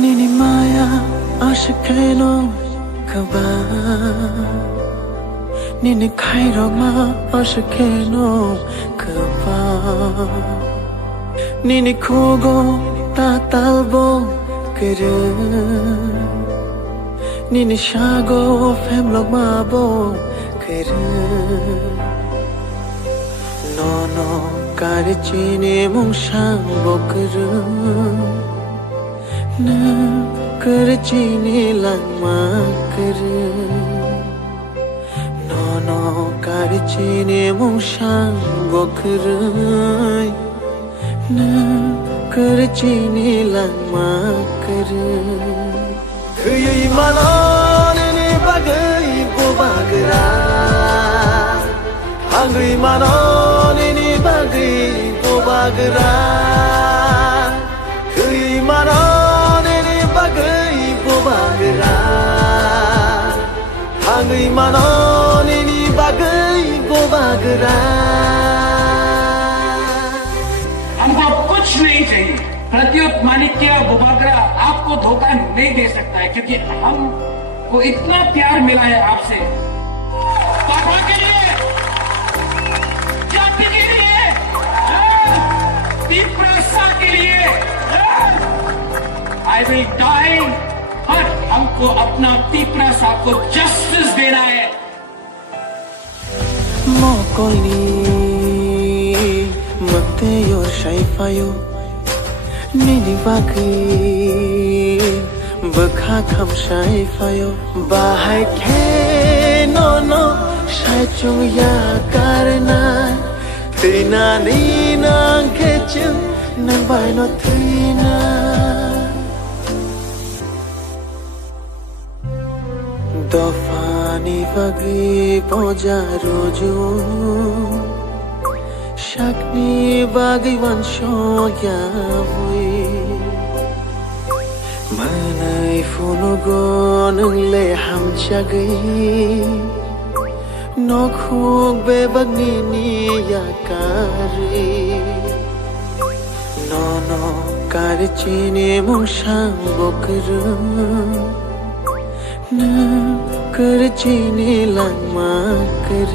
Nini maya ashkeno kaba Nini khairo ma ashkeno kaba Nini khogo ta talbo kere Nini shago femlo mabo kere No no kare chine mung shango kere Na kare chine langma kere No no kare chine mung shango kere Na kare chine langma kere Kuyai manon ni bagai ko bagra Hangri manon ni bagai ko bagra Kuyai manon ni bagai ko bagra Hangri manon ni bagai ko bagra हमको कुछ नहीं चाहिए प्रत्युत माणिक्य बुबागरा आपको धोखा नहीं दे सकता है क्योंकि हमको इतना प्यार मिला है आपसे पापा के लिए जाति के लिए तीव्रता के लिए आई विल डाई पर हमको अपना तीव्रता को जस्टिस देना है Mokoli Magtayo shaifayo Nini baki Bakha kham shaifayo Bahai ke no no Shai chung ya karna Tina ni nang ke chung Nang bai no trina Dofani bagi poja roju Shakni bagi vansho ya hui Manai funugo nung le ham chagai Nokhuk be bagni ni ya kari No no kari chini mung shang bokru Na kar chini langma kar